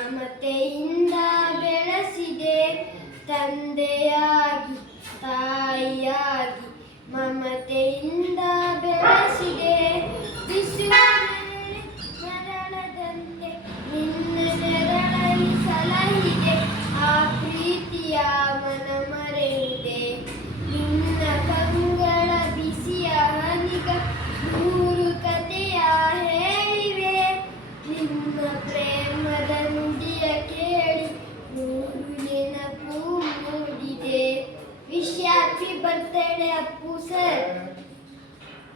ಮಮತೆಯಿಂದ ಬೆಳೆಸಿದೆ ತಂದೆಯಾಗಿ ತಾಯಿಯಾಗಿ ಮಮತೆಯಿಂದ ಬೆಳೆಸಿದೆ ಬಿಸಿಲು ಮರಳದಂತೆ ನಿನ್ನ ನೆರಳಲ್ಲಿ ಸಲಹಿದೆ ಆ ಪ್ರೀತಿಯ ಮನ ಮರೆಯುದೆ ನಿನ್ನ ಕಂಗಳ ಬಿಸಿಯ ಹನಿಗ ನೂರು ಕಥೆಯ ಹೇಳಿವೆ ನಿಮ್ಮ ಪ್ರೇಮದ ನುಡಿಯ ಕೇಳಿ ನೂರು ನೆನಪು ಮೂಡಿದೆ. Wish happy birthday Appu sir.